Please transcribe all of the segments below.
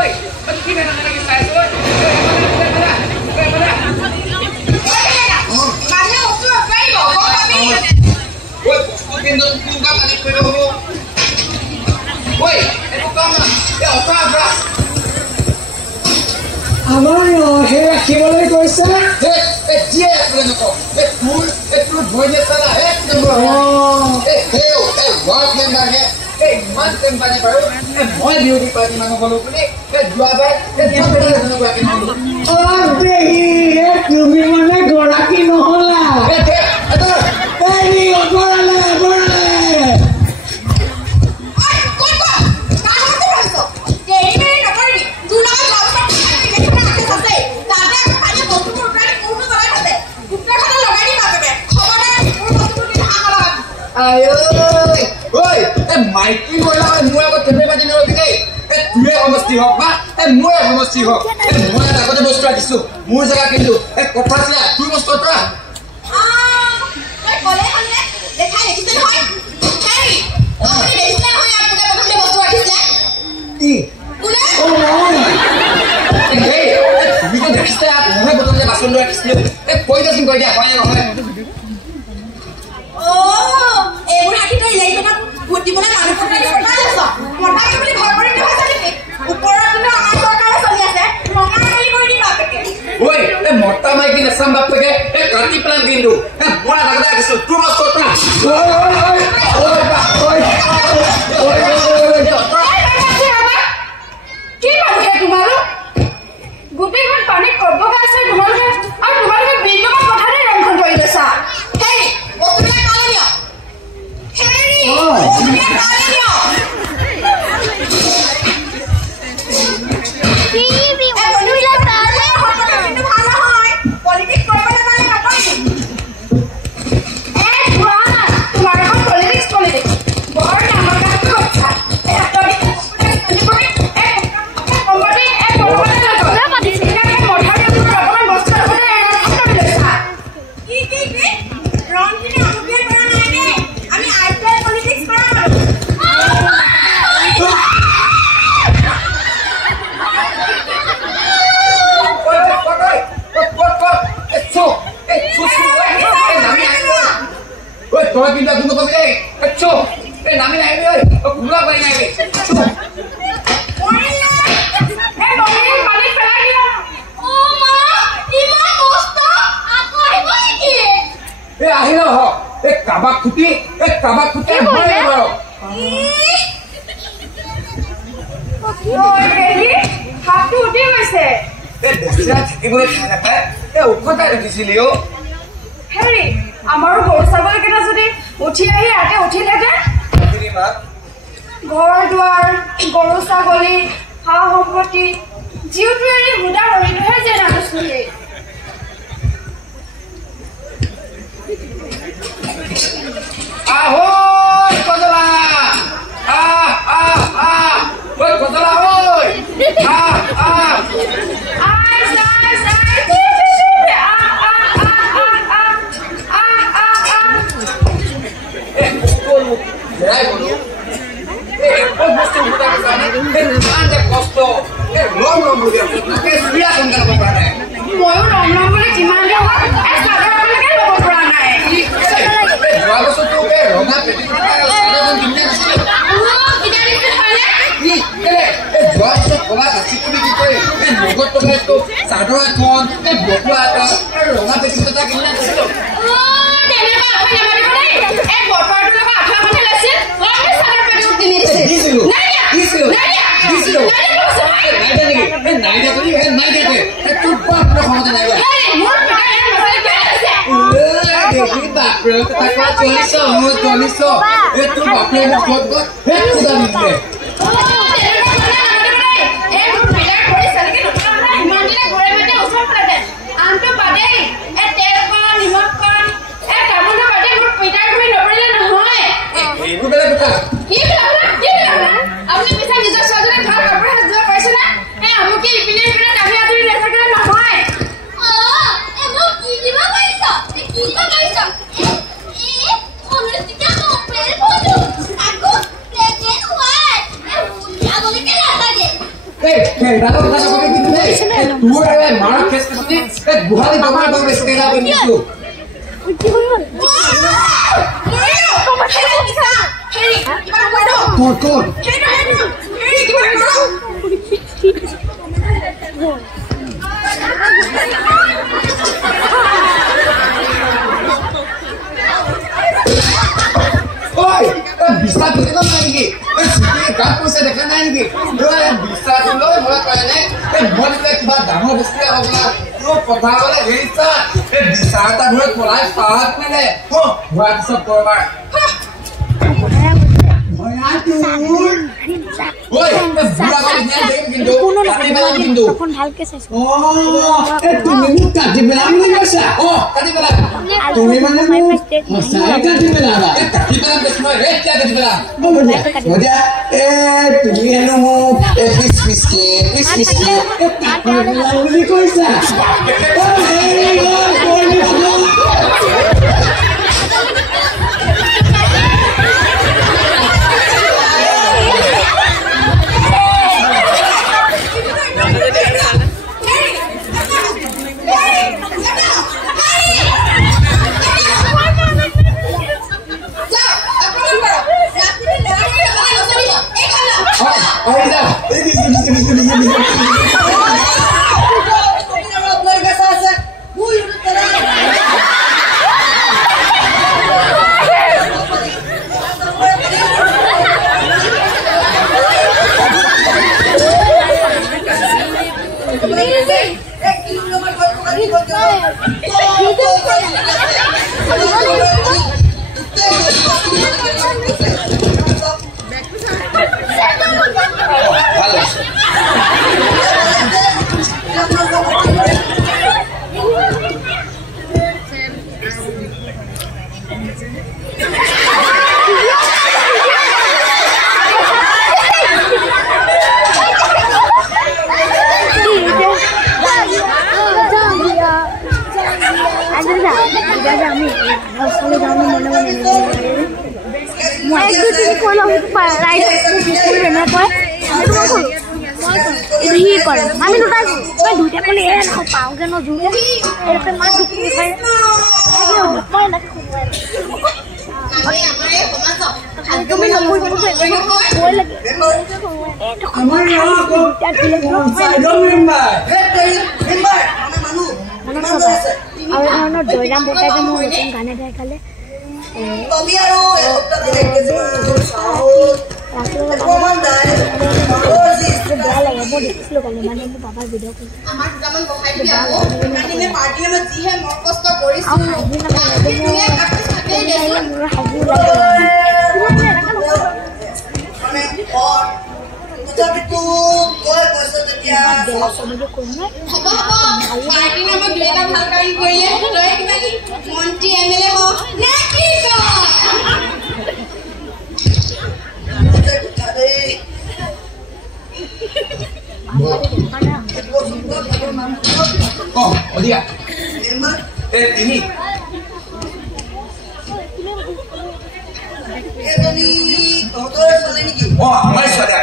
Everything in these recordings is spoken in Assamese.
ơi. Cái này là cái sai rồi. Oi, subindo um cavalo pelo rio. Oi, é pro cama. É o cabra. Amario, é aqui você conhece? É dia, Franco. É pro bonde sala, é não. É eu, é work member é. É month company baru. É moi beauty party mano bolu puni. É juabar, é juabar mano gaki no. Oh, dehi, é tumi mane goraki no hola. É, ador. Ei, borale. Ayo, oi, maiki bola, mua ko tebe badi no bikai. Tuye homosti hok ba, mua homosti hok. Mua ta ko bostu adisu. Mu jaga kintu, kotha sia, tu bostu ta. Kole hone, dekhai lekite hoy. Hey, amari dekhite hoy apne prothome bostu adise. Ki? Kule? Oh, no. Hey, তুমি তো দেখিছে মই বটলে বাসন লৈ আহিছিলো কৈ দিছিন কৈ দিয়া হয় নহয় এইবোৰ হাতি তই ইলাই না গুটি বনা মানুহ পঠাই আছ পঠাই বুলি ভয় কৰি দিছ নেকি ওপৰত কিন্তু আমাৰ চৰকাৰ চলি আছে ৰঙা বুলি কৰি দিবা পেকে ঐ মটা মাইকি নচাম বাপকে কাটি প্লান কিন্তু মই লাগা দিছো তোৰ মস্তটা কি মানে তোমাৰো গুটি ঘৰ পানী কৰব আছে তোমালোকে আৰু তোমালোকে বিল্ডিংৰ কথাৰে ৰংখন কৰি দিছা হেই ওপৰে কালিয়া হেই ওপৰে কালিয়া টিভি বনুলা তালে হতকে কিন্তু ভালো হয় পলিটিক্স কৰিবলৈ মানে নকৰি তোমার এখন পলিটিক্স বড় নাম্বার কাট কথা এটা Tôi kinh doanh không có cái đây, chô, cái nắm cái này ơi, cũng là cái này, chô. Em bảo em mà đi phải đi đâu? Ô má, đi má posta, aku hay vậy kì? Ê à hiểu hả? Ê cả bác kuti mới rồi. Rồi cái হাত উঠি গৈছে। Ê বসে থাকিবলৈ খানা পায়, ê উঠোটা দিছিলিও। হেৰি আমাৰো গৰু ছাগলী কেইটা যদি উঠি আহি ইয়াতে উঠি থাকে ঘৰ দুৱাৰ গৰু ছাগলী সা সম্পত্তি যিটো এৰি সুদা হৰিটোহে যে নাচুলি আহো কদলা ঐ কদলা ঐ ময়ো ৰং বুলি যিমান দিওঁ চাদৰলৈকে ল'ব পৰা নাই চাদৰ এখন বকুৱা এটা ৰঙা পেটি এটা কিনি আনিছিলো বুহাৰি বগা বগা স্কেলা বনিছো কোন oi bisa begitu lagi gak bisa dekat lagi lo bisa dulu mulai kayaknya mau kita dalam besi apa lo pernah boleh bisa bisa tak dulu mulai saat mana oh buat sekolah oi budak ini dia bindu tadi malam bindu oh তুমি মোক কাটি পেলাম বুলি কৈছা অ কাটি পেলাম তুমি মানে মোক সঁচাই কাটি পেলাবা কাটি পেলাম মই হে কাটি পেলাম মজা তুমি হেনো মোক পিছ কাটি পেলাম বুলি কৈছা জয়রাম বোটাকে মই গানে গাই খালে বেয়া লাগে মই দেখিছিলো কালি মানে মোৰ বাবাৰ video' oh dia ini oh mais ada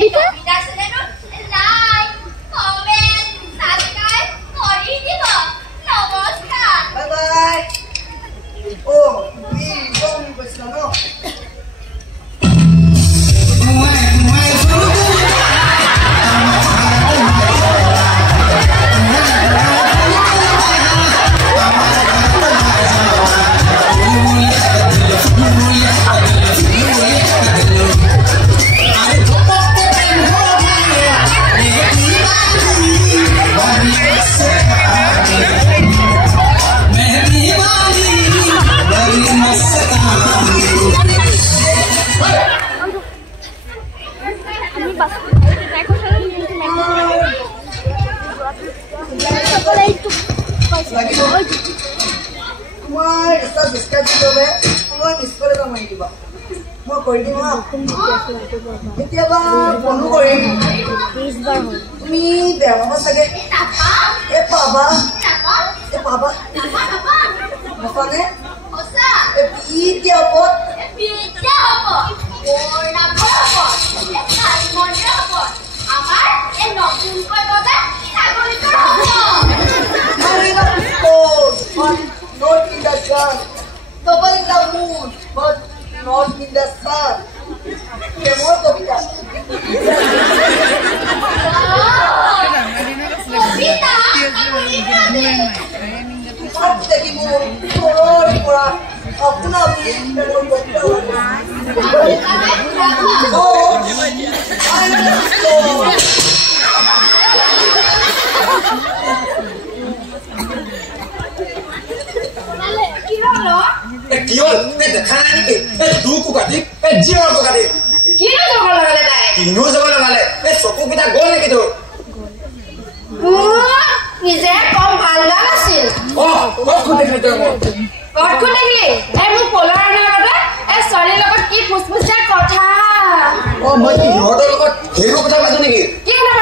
Sandika? Bye bye. Oh, we don't know. Why is that discussion over? What is for the money? What for you? If you have one more, me, there was again. Papa, Mafane, eat your pot. Not in the sun, double in the moon, but not in the sun. Kiol, the Kanani, Duku Kati, Gio Kati. Kino Zavala, let's go with a goal. Is there come Alasil? Oh, what could they do? What could they be? Every polar another, a sorry about keep Musmusha Kota. Oh, my God, you look at the King of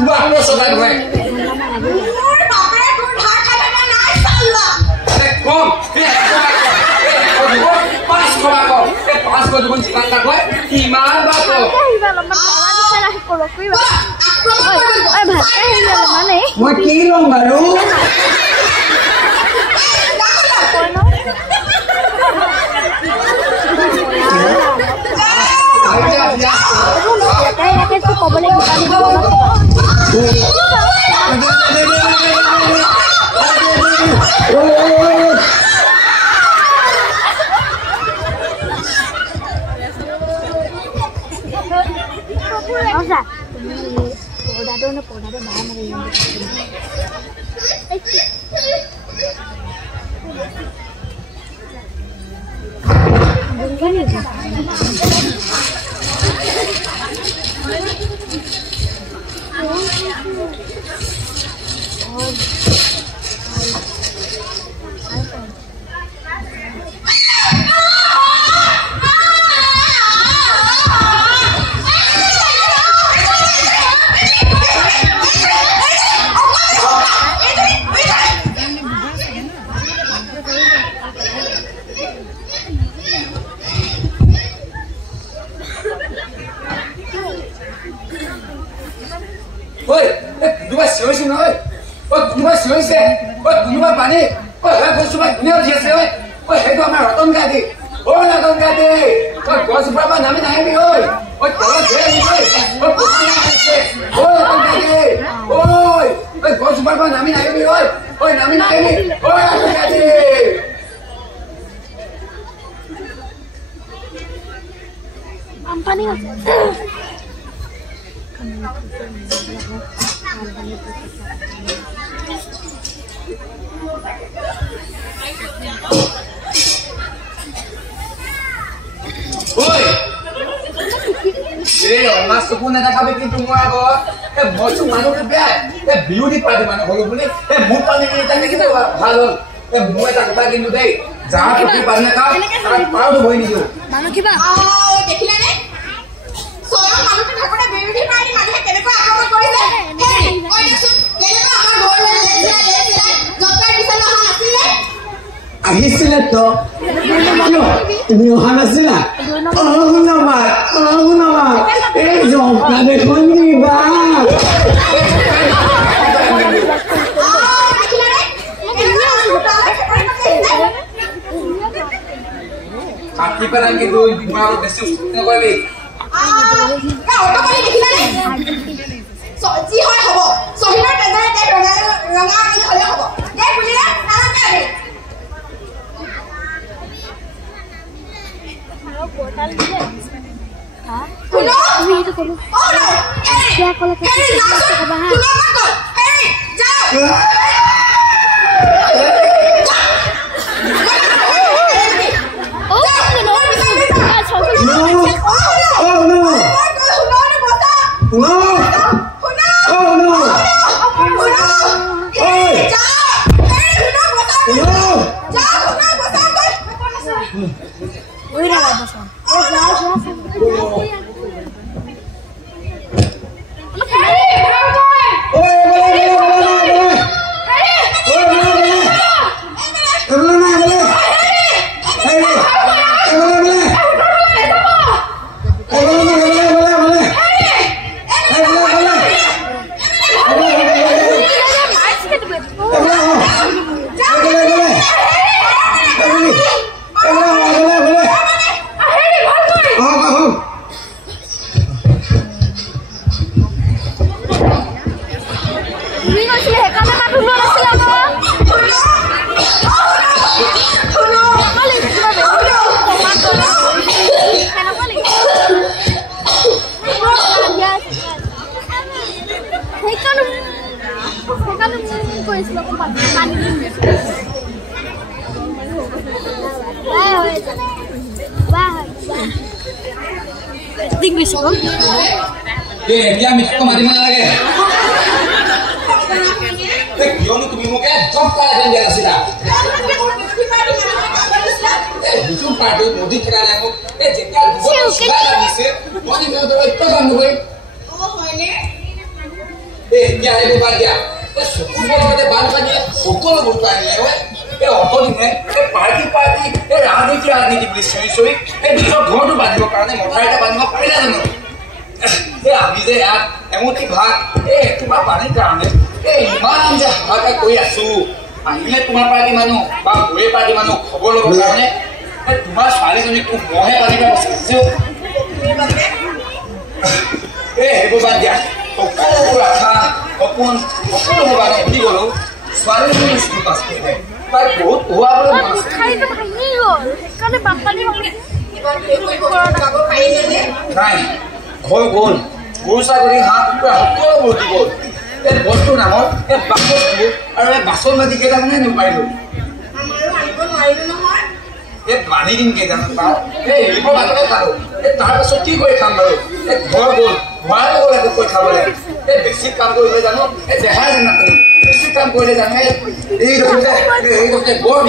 Buat lo sobat gue. Mur bapak dur dah kata naik salah. Kom, pas kau aku, pas kau tuh cipan tak gue, gimana bako? Wakil lo baru. Oi, dua siapa sih oi? Oi, dua siapa sih? Oi, dua pani. Oi, aku cuma dunia dia sih oi. Oi, itu amar roton gadi. Oi, roton gadi. Oi, gua cuma apa nama naik oi. Oi, kalau dia ni oi. Oi, punya sih. Oi, roton gadi. Oi, oi, gua cuma apa nama naik oi. Oi, nama naik. Oi, roton gadi. Ampani. Oi. Masuk pun ada kami pintu muara kok. Bocor mana tu biar. Beauty party mana kalau boleh. Bukan ini tadi kita halal. Muara tak kita pintu deh. Jangan beauty party nak. Sangat proud boleh ni tu. Mana kita? দেখিলে নে সোয়া মানুষের ঠাকুরে বিউটি পার্টি মানুষে কেনেকুৱা আক্ৰমণ কৰিছে হেই কৈ দেখোন কেনেকুৱা আমাৰ ঘৰলৈ লেছিলা জবকাৰ্ড দিছে নহয় আছিলে আহিছিলে তো তুমি অহা নাছিলা শুনাবা এই জবকা দেখোন দিবা দেখিলে নে কেনেকুৱা আমাৰ Hati perang itu mau besus nggak boleh. Kau tak boleh dekilah ni. So, jihad habo. So, hidup tenda dia rangai ni kalau habo. Dia boleh lah, nak apa ni? Kuno? Oh no! Harry, langsung. Kuno makot. Harry, jauh. Dia minta kau mati mana lagi? Dia ni tu mungkin job kaya dia lah sila. Jumpa tu mudi kira yang mu. Jika buat sudah ni se, mudi mau tu itu kan mu. Oh, ini. এতিয়া আহিব বাদ দিয়া চকুৰ লগতে বানপানীয়ে সকলোবোৰ পানীয়ে অতদিনে পাৰ্টি ৰাজনীতি বুলি চৰি নিজৰ ঘৰটো বান্ধিবৰ কাৰণে মথাৰ এটা বান্ধিব পাৰিলা জানো আমি যে ইয়াত এমুঠি ভাত একেবা পানীৰ কাৰণে ইমান যে হাহাকাৰ কৰি আছো আহিলে তোমাৰ পাৰ্টি মানুহ বা বৌয়ে পাৰ্টি মানুহ খবৰ ল'বৰ কাৰণে তোমাৰ ছোৱালীজনীক মহে পানীৰ সেইবোৰ বাদ দিয়া সকলোবোৰ আশা সপোন সকলোবোৰ বাদ দি গ'লো ছোৱালীজনী স্কুল পাছ কৰিলে তাই বহুত পঢ়ুৱাবলৈ মন আছে নাই ঘৰ গ'ল গৰু ছাগলী হাঁহ কুকুৰা সকলোবোৰ দি গ'ল এই বস্তুৰ নামত বাছত আৰু বাচন মাটি কেইটামানে নোৱাৰিলো বান্ধি দিম কেইটামান পাওঁ এৰিব বাটতে খালো তাৰ পাছত কি কৰি খাম বাৰু ঘৰ গ'ল ভঁৰাল গ'ল একো কৰি খাবলৈ বেছি কাম কৰিলে জানো দেহাই নাথাকে বেছি কাম কৰিলে জানো এই গছে বৰ